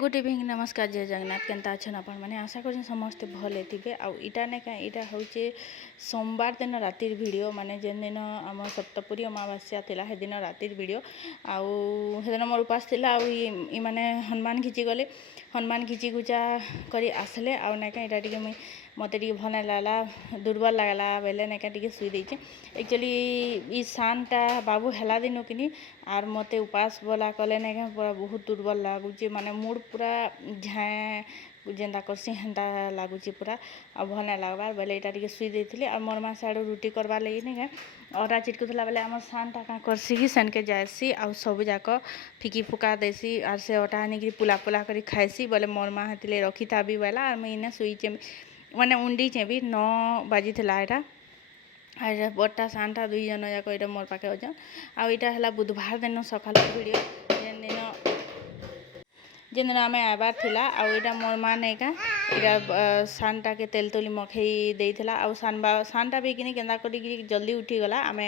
Good evening नमस्कार जय जगन्नाथ केनता अच्छन आपण मैंने आशा कर समस्ते भले थे आईटा ने क्या यहाँ हूँ सोमवार दिन रातिर वीडियो माने जेन दिन आम सप्तपुरी अमावास्या थिला हे दिन रातिर वीडियो आउ हे दिन मोर उपास थिला माने हनुमान घिची गले हनुमान घिची गुचा करी आसले आउ ना क्या टे मुई मत भल नहीं लगला दुर्बल लगला बेले ना क्या शुई देचे एक्चुअली ई सानटा बाबू हेला दिन कि आर मते उपास बोला कले ना क्या पूरा बहुत दुर्बल लगुच माने मूड पूरा झाए जेनता करसी हेन्ता लगुच पूरा आ भल नहीं लगबार बेले यहाँ टे शुई देती और मोर माँ साइड रुटी करवा लगी नहीं अटा चिटकुला बेले आम सानटा क्या करसी कि सेनके जाएसी आ सब जाक फिकी फुका देसी और से अटा आनिक पुला पुला कर खाएसी बोले मोर माँ हेतिले रखी था भी बोला और मुझे शुईचे मैंने उंडीचे भी 9 बाजी था यहाँ बटा सानटा दुई जन जाक ये मोर पाखे अछन आईटा है बुधवार दिन सकाल वीडियो जेन दिन आम आबार थिला आईटा मोर माँ नहीं का यहाँ सानटा के तेल तुली मखई देला सानटा भी कि केन्दा कर जल्दी उठीगला आम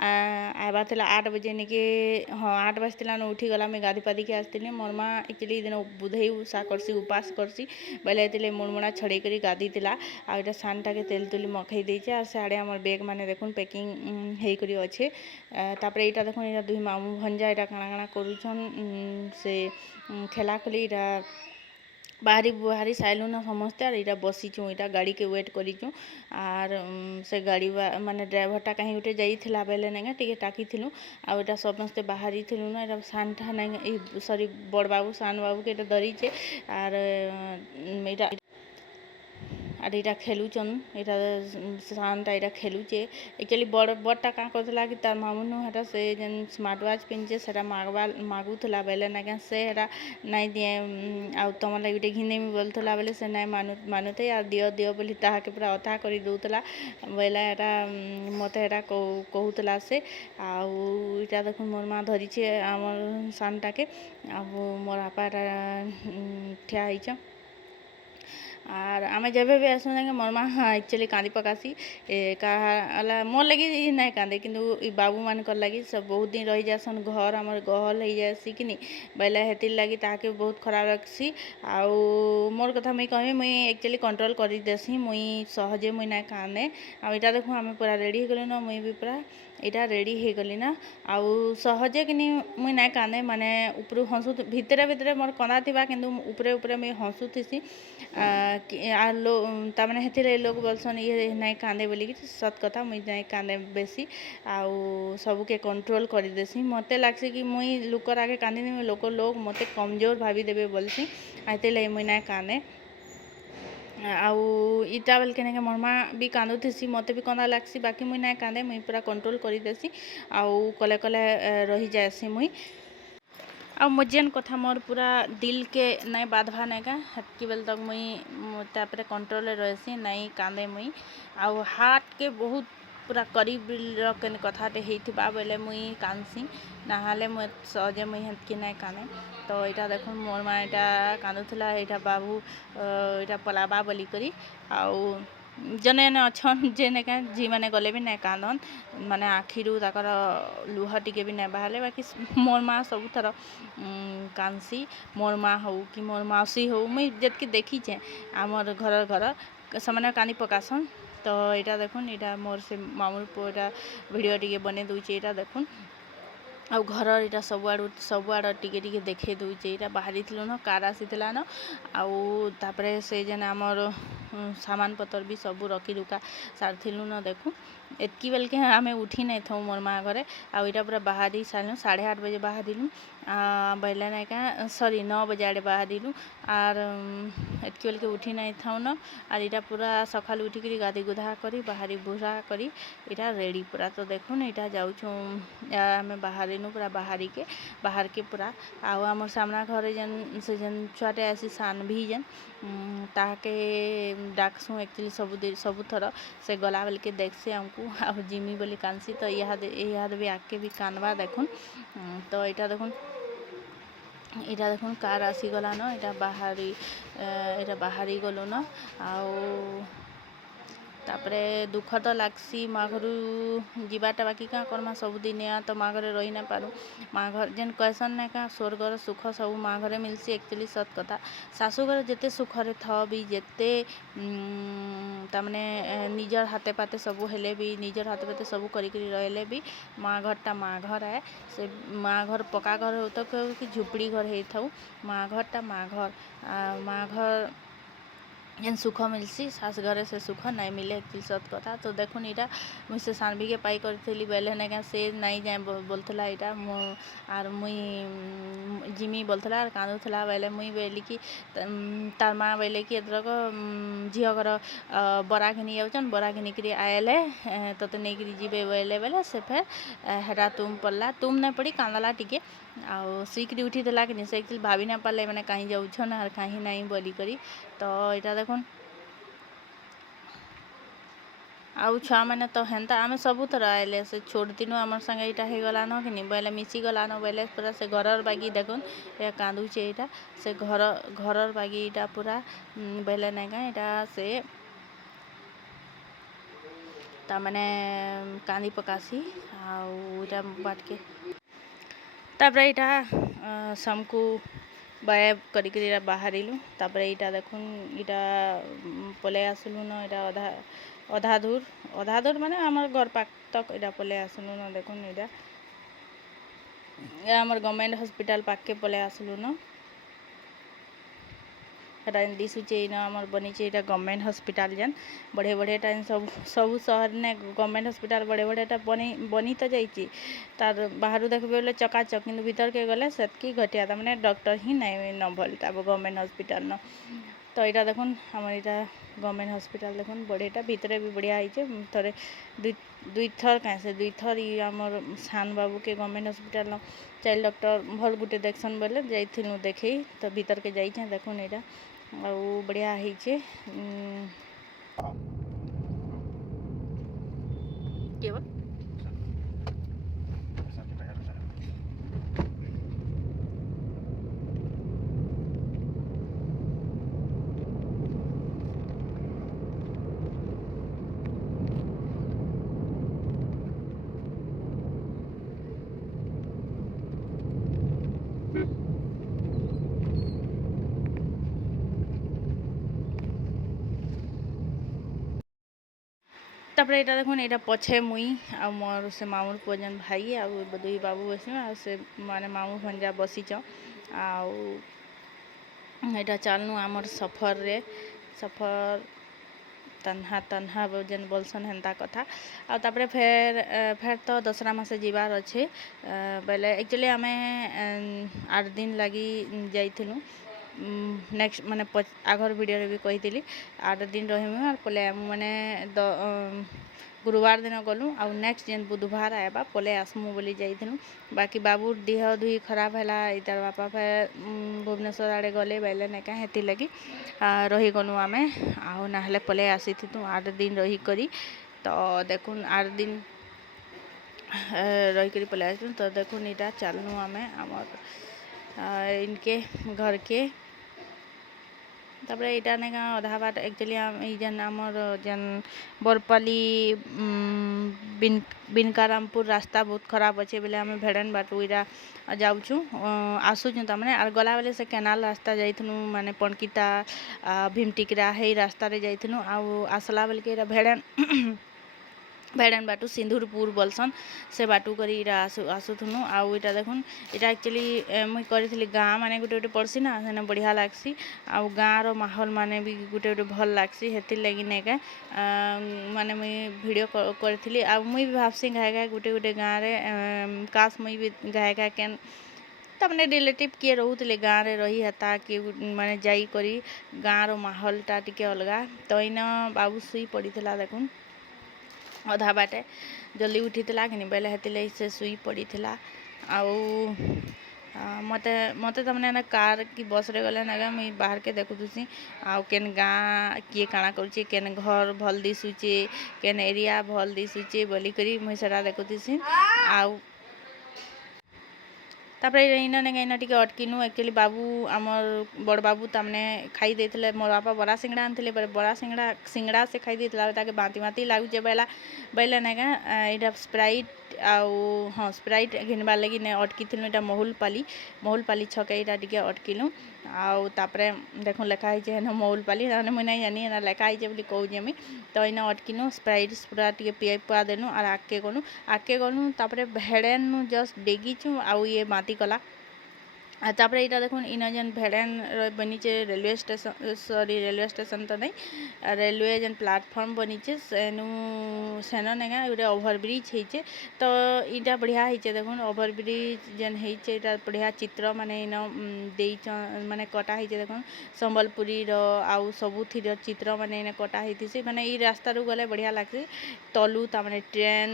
आबार थिला 8 बजे नहीं कि हाँ 8 बजला न उठीगला मुझे गाधी पाधी के आसती मोर माँ एक्चुअली दिन बुधई उषा करसी उपास करसी बेले ये मुड़मुड़ा छड़े कर गाधी थिला आईटा सानटा के तेल तुली मखई देचे और साड़े आम बैग मैंने देखुन पैकिंग होकर अच्छे तापर यहाँ देखुन यहाँ दुई मामू भंजा यहाँ काଣା काଣା करुछन से खेला खेली यहाँ बाहरी बाहरी साइलु न समस्ते और यहाँ बसीचु यहाँ गाड़ी के वेट करूँ और से गाड़ी माने ड्राइवरटा कहीं गोटे जाइला बेले ना टे टाकी थिलु आटा समस्ते बाहरी थिलु ना यहाँ सानटा नहीं सॉरी बड़ बाबू सान बाबू के धरीचे और और यहाँ खेलुचन यहाँ सानटा यहाँ खेलुचे एक्चुअली बड़टा क्या करला कि तार मामू हटा से जेन स्मार्ट वाच पिंचे से मागुला बेले ना क्या से हटा नहीं दिए आ तुम लगे गोटे घिनेमी बोलता बेले से नहीं मानुते यार दियो दियो बोली ताके पूरा अथा कर दूला बेले यहाँ मत यहाँ कहूला से आटा देख मोर माँ धरीचे आम सानटा के आ मोर आपा ठिया होइछ और आम जब भी आसू जाए मोर माँ एक्चुअली कांदी पकासी कहा मोर लगी ना कांदे कि बाबू मान लगी सब बहुत दिन रही जासन घर आम गहल हो जासी कि बेले हेतिर लगी ताके बहुत खराब रखसी आउ मोर कथा मुई कहमी मुई एक्चुअली कंट्रोल कर देसी मुई सहजे मुई ना कांदे आ इटा देखो आम पूरा रेडी हो गलु ना मुई भी पूरा यहाँ रेडी हो गली ना आउ सहजे कि मुई ना कांदे माने ऊपर हंसु भितरे भितरे मोर कंदा थिबा किंतु ऊपरे ऊपरे मुई हंसुथीसी ताने हेथिर लोग बोलसन ये नहीं कांदे बोली सत कथा मुई नहीं कांदे बेसी आउ सबके कंट्रोल कर देसी मते लागसी कि मुई लुकर आगे कांदी लोग मते कमजोर भाभी देवे बोलसी आते लगे मुई नहीं कांदे आउ इटा बेल के मोर माँ भी कांदुथी मत भी कंदा लागसी बाकी मुई नहीं कांदे मुई पूरा कंट्रोल कर देसी आउ कले कले रही जाएसी मुई आ मुझेन कथा मोर पूरा दिल के नहीं बाधवा नहीं का हटकी बेल तक मुई तापर कंट्रोल रहसी नहीं कांदे मुई आउ हार्ट के बहुत पूरा करीब कथाटे होता बेले मुई कांदसी नाहाले मुझे सहजे मुई हटकी नहीं कांदे तो यहाँ देख मोर माँ यहाँ कांदुला यहाँ बाबू यहाँ पलाबा बोली करी आउ जने जने अच्छन जेने क्या जी मैंने गले भी नहीं कांदन माने आखिरू ताकर लुह टिके भी नहीं बाहर बाकी मोर माँ सब थर कांदसी मोर माँ हो कि मोर मौसी हो मुई जितकी देखीचे आमर घर घर से कांदी पकासन तो यहाँ देखुन यहाँ मोर से मामूर पु वीडियो टे बने दूचे यहाँ देखुन आउ घर यहाँ सबुआड़ टिके टिके देखे दूचे यहाँ बाहरी थिलु न कार आसीला न आउ तापरे से जेन आमर सामान पतर भी सब रखी रुका सारिलु न देखु एतकी बेल के आम उठी नहीं था मोर माँ घरे आउ यहाँ पूरा बाहरी सारू 8:30 बजे बाहरिलु बेले ना क्या सॉरी 9 बजे आड़े बाहरिलु और एतकी बेल के उठी नहीं था न और यहाँ पूरा सका उठिक गाधी गुधा करी बाहरी बुढ़ा करी यहाँ रेडी पूरा तो देखुन यहाँ जाऊँ आम बाहरिनु पूरा बाहर के पूरा आउ आम सामना घर जेन से जेन छुआटे आसी सान भी जेन ताके डाकसु एक्चुअली सबु थर से गला बेल के देखसे आमको आ जिमी बोली कांसी तो यहाँ भी आके भी कानवा देखुन तो यहाँ देखुन यहाँ देखुन कार आसीगला न यहाँ बाहरी गलु न आउ तापरे दुख तो लागसी माँ घर जीवाटा बाकी क्या करमा सबुदिन तो माँ घरे रही ना पारू माँ घर जेन कहसन ना क्या स्वर्गर सुख सब माँ घरे मिलसी एक्चुअली सत कथा शाशु घर जिते सुखरे थ भी जिते तमने निजर हाथे पाते सबू हेले भी निजर हाथे पाते सबू करी रहे भी माँ घरटा माँ घर आए से माँ घर पक्का घर हो तो कि झुपड़ी घर हो माँ घरटा माँ घर जेन सुख मिलसी सास घरे से सुख नहीं मिले एक्चुअली सत कथा तो देखुन इटा मुई से सानवी के पाई करी बेले ना से नहीं जाए बोलथला इटा आर मुई जिमी बोलथला कांदुथला बेले मुई बेली कि तार माँ बेले कि एथरक झील घर बरा घिनी जाऊन बरा घिनिक आएले तो नहीं कि जीवे बेले बेले से फेर हेरा तुम पड़ला तुम नहीं पड़ी कांदला टिके आउ सीकरी उठी देला कि से एक्चुअली भाभी ना पारे मैंने कहीं जाऊन और कहीं नहीं बोली करी तो यहाँ देखुन आउ छुआ मैंने तो हेन्ता आम सबू थर आए से छोट दिन आम संगे यहाँ होगलान कि बोले मिसी गलान बोले पूरा से घर बागी देखुन या कांदुचे यहाँ से घर बागी यहाँ पूरा बोले ना यहाँ से तमाने कांदी पकासी आउ बाट के तापर यहाँ समकू बाय करी बाहरिलु तापर यहाँ देखुन यहाँ पले आसलु न यहाँ अधा दूर माने आमर घर पाक तक यहाँ पले आसलु न देखुन यहाँ आमर गवर्नमेंट हॉस्पिटल पाक के पले आसलु न दिशुचे आमर बनीचे यहाँ गवर्नमेंट हॉस्पिटल जेन बढ़े बढ़े टाइम सब शहर ने गवर्नमेंट हॉस्पिटल बढ़े बढ़े बनी तो जाइए तार बाहर देखबे बोले चकाचक कि भीतर के गले सेतकी घटिया था मैंने डॉक्टर ही नहीं न भल तब गवर्नमेंट हॉस्पिटल न तो यहाँ देखुन हमार यहाँ गवर्नमेंट हॉस्पिटल देखुन बढ़िया भितर भी बढ़िया है थोड़े दुई थर कैसे दुई थर आमर सान बाबू के गवर्नमेंट हॉस्पिटल न चाइल्ड डॉक्टर भल गुटे देखसन बोले जाइलु देखे तो भीतर के जाइए देखुन यहाँ आउ बढ़िया है तापर यहाँ देखुन यहाँ पछे मुई आ मोर से मामूर पुआ जेन भाई आ दुई बाबू बसी से माने मामू भंजा बसीच आउ यहाँ चलनु आमर सफर रे सफर तन्हा तन्हा जेन बोलसन हेन्ता कथा आ तापर फेर तो दसरा मासे जीवार अच्छे बेले एक्चुअली आमे 8 दिन लगी जाइथिलु नेक्स्ट माने आगर वीडियो रे भी कही 8 दिन रही और पले मैंने गुरुवार दिन गलु आ नेक्स्ट जेन बुधवार आएबा पले आसमु बोली जाइथिलु बाकी बाबू देह दुई खराब है इतार बापा फिर भुवनेश्वर आड़े गले बेले ना क्या हेती लगी रही गलु आमे आउ ना पले आसी 8 दिन रही करी तो देखुन 8 दिन रही करी पले आसलु तो देखुन इटा चलनु आमे आमर इनके घर के तापर यहाँ ने अधा बाट एक्चुअली जेन आमर जेन बरपाली बिनकारामपुर रास्ता बहुत खराब अच्छे बोले आम भेड़न बाटू इरा जाऊँ आसुचु तमें आर गला बेले से केनाल रास्ता जाइथनु माने पणकिता भीमटिकरा हे रास्ता रे जाइथनु आउ आसला बेल के भेड़न भेड़न बाटू सिंदूरपुर बोलसन से बाटू करी आसुथुनु आउ इटा देखुन इटा एक्चुअली मुई करी गाँ माने गुटे गुटे पड़सी ना सेने बढ़िया लागसी आउ गाँ रो माहौल माने भी गुटे गुटे भल लागसी हेतिर लगी ने का माने मुई वीडियो करी आउ मुई भी भाबसी गाय गाय गुटे गुटे गाँ रे काश मुई भी गाय गाय केन तमने रिलेटिव किए रोते गाँ रे रही हता कि माने जाई करी गाँ रो माहौलटा टिके अलगा तो इन बाबू सुई पड़ी देखुन अधा बाटे जल्दी उठी कि बेले हेती से सुई पड़ी आउ मते मते तमने कार की बस रे गले ना मुई बाहर के देखुसी आउ केन गाँ किए काଣା करुचे केन घर भल दिशुचे केन एरिया भल दिशुचे बोली करी मुई सेटा देखुसी आउ तापर इना ने इना टिके अटकिनु एक्चुअली बाबू आमर बड़ बाबू तमने खाई देथिले मोर बापा बड़ा सिंगड़ा आनथिले बड़ा सिंगड़ा से खाई देथिला ताके बांती बांती लागुचे बैला ने इटा स्प्राइट आउ हाँ स्प्राइट घिनबार लगी ने अटकिथिलु इटा महुलपाली छके इटा टिके अटकिलु आउ तापरे देखो लेखा है हेन महुलपाली ना मुई नहीं जानी ना लेखा है बोली कहूँ मुई तो इना अटकिनु स्प्राइट पूरा टिके पिए पुआ देनु और आके गनु तापरे भेड़ेनु जस्ट डेगिचु आउ ये माती कला तापर यहाँ देखो इन जेन भेड़ेन बनीचे रेलवे स्टेशन तो नहीं रेलवे जेन प्लाटफर्म बनीचे सेन नेगा गोटे ओभरब्रिज होइचे तो इटा बढ़िया होइचे देखो ओभरब्रिज जेन होइचे इटा बढ़िया चित्र माने इन देइच माने कटा होइचे देखो संबलपुरी आउ सबुथिर चित्र माने इन कटा होइथिसे माने ई रास्ता रू गले बढ़िया लागसे तलू ता माने ट्रेन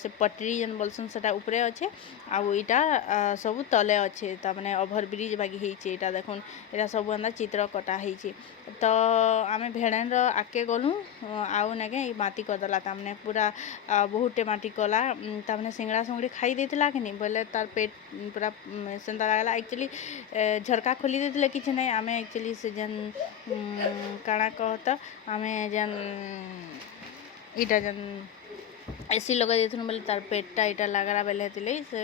से पटरी जेन बोलसन सेटा ऊपरे अच्छे आउ इटा सबु तले अच्छे माने ओभरब्रिज बागी होइचे इटा देखुन इटा सब अंदा चित्र कटा होइचे तो आमे भेड़ेन आके गलु आउ नेके माटी करदेला तामने पूरा बहुत माटी कला तामने सिंगड़ा सुंगड़ी खाई देथिला कि नहीं बोले तार पेट पूरा सेंता लागला एक्चुअली झरका खोली देथिले किछ नहीं आमे एक्चुअली से जन काଣା कहत आमे जन इटा जन एसी लगा देथुन बोले तार पेटटा इटा लागला बेले हेतिले से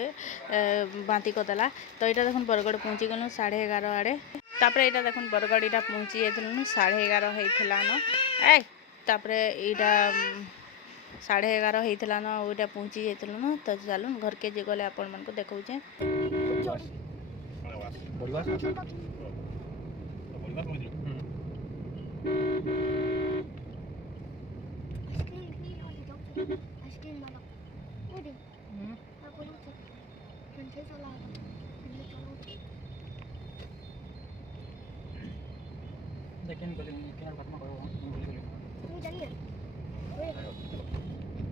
बांती करदेला तो इटा देखुन बरगड़ पहुँची गलु 11:30 आड़े तापरे इटा देखुन बरगड़ इटा पहुँची जाइथुनु 11:30 होइथिला न ए तापरे इटा 11:30 होइथिला न ओइटा पहुँची जाइथुनु न तो चलुन घर के जे गले आपन मन को देखौचे लेकिन बोले कि ना खत्म करो हम बोले तुम जानिए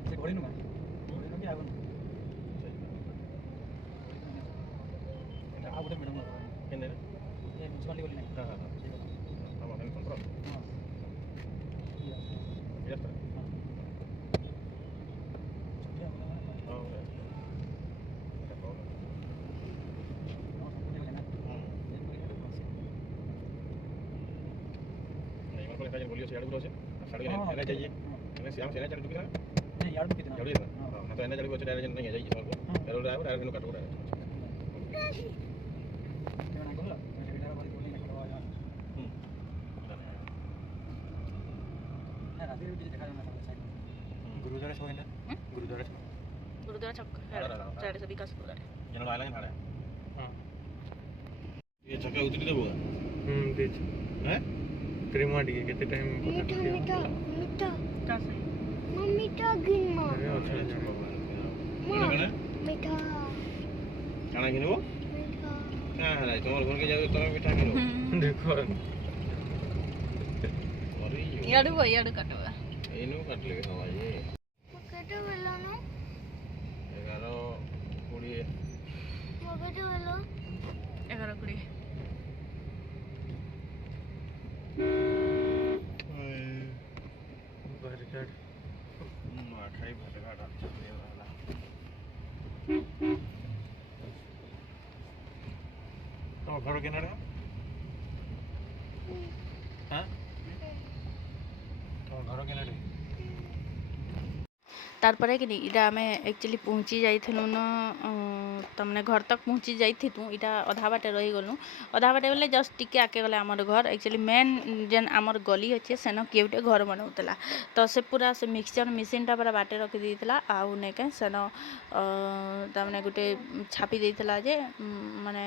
से घोड़ी नु की आवन आ बोले मैडम केने ये म्युनिसिपालिटी बोले हां हां हम अपन कंट्रोल हां यस सर बोलियो से यार बोलो से साड़ी लेना चाहिए मैंने श्याम से ना चल टुकड़ा नहीं यार कितना जल्दी ना हां तो एना चल को डायरेक्ट नहीं है जाइए सबको चलो ड्राइवर डायरेक्ट नु काटो केना बोला मैं वीडियो वाली बोली ना करवा यार ना रात में देखा जाना साइड गुरुद्वारा से होइना गुरुद्वारा चौक साइड से विकास गुरुद्वारा जन आइला भाड़ा हां ये चक्का उतरी देबो देख हैं क्रीमा टिके केते टाइम मीठा मीठा मीठा का सही मीठा गिन अरे अच्छा जाने मीठा काना गिनबो मीठा का हला तोर घर के जाओ तोर मीठा गिनो देखो अरे याडू काटवा एनु काट ले हवा ये केते वेला न 11:20 केते वेला 11:20 बरगढ़ खाई बरगढ़ चले वाला तो घर के नड़े हां तो घर के नड़े तारपरे कि इटा आमे एक्चुअली पहुँची जाइथिलु न तमने घर तक पहुँची जाइथितु इटा अधा बाटे रही गलु अधा बाटे बोले जस्ट टिके आके गले आमर घर एक्चुअली मेन जेन आमर गली अच्छे सेन किए गोटे घर बनाउतला तो से पूरा से मिक्सचर मशीनटा पूरा बाटे रखी देइतला आउ नेके सेन तमने गोटे छापी देइतला जे माने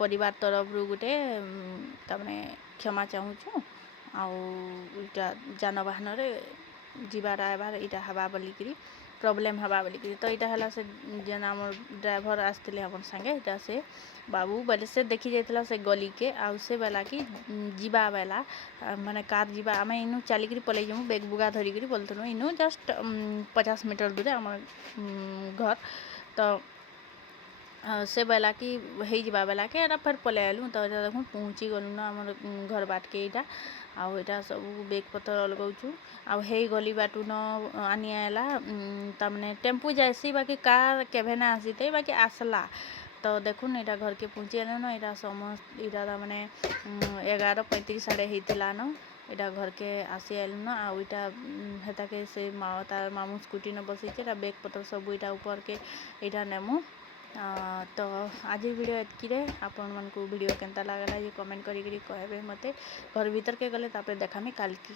परिवार तरफ रु गोटे तमने क्षमा चाहूछु आउ इटा जानवाहन रे जीवार आबार इटा हवा बोलिकी प्रॉब्लम हवा बोलिकी तो इटा हला से जेन आमर ड्राइवर आसते अपन संगे इटा से बाबू बोले से देखी जाइतला से गली के आउ से बेला कि जीवा बेला माने कार जीवा आम इनु चलिकी पलि जाऊँ बेग बुगा धरिकी बोलतनु इनु जस्ट 50 मीटर दूर आम घर तो से बेला कि ହେଇଯିବା ବେଲାକେ ଏଟା ଫେର୍ ପଲେଇ ଆଇଲୁ ତ ଏଟା ଦେଖୁନ୍ ପହଞ୍ଚି ଗଲୁନ ଆମର ଘର ବାଟକେ ଏଇଟା ଆଉ ଏଇଟା ସବୁ ବେଗ ପତ୍ର ଲଗାଉଛୁ ଆଉ ହେଇ ଗଲି ବାଟୁନ ଆନି ଆଇଲା ତାମାନେ ଟେମ୍ପୁ ଯାଏସି ବାକି କାର୍ କେଭେ ନା ଆସିତେ ବାକି ଆସଲା ତ ଦେଖୁନ୍ ଏଇଟା ଘରକେ ପହଞ୍ଚି ଆଇଲାନ ଏଇଟା ସମସ୍ତ ଏଇଟା ତାମାନେ 11:35 ସାଢ଼େ ହେଇଥିଲାନ ଏଇଟା ଘରକେ ଆସି ଆଇଲୁନ ଆଉ ଏଇଟା ହେତାକେ ସେ ତାର ମାମୁଁ ସ୍କୁଟି ନ ବସିଛେ ଏଇଟା ବେଗ ପତ୍ର ସବୁ ଏଇଟା ଉପରକେ ଏଇଟା ନେମୁ तो आज वीडियो एतकी आपण मानक वीडियो केनता लागला ये कमेंट करी कहबे मते घर भीतर के गले तापर देखामी काल की।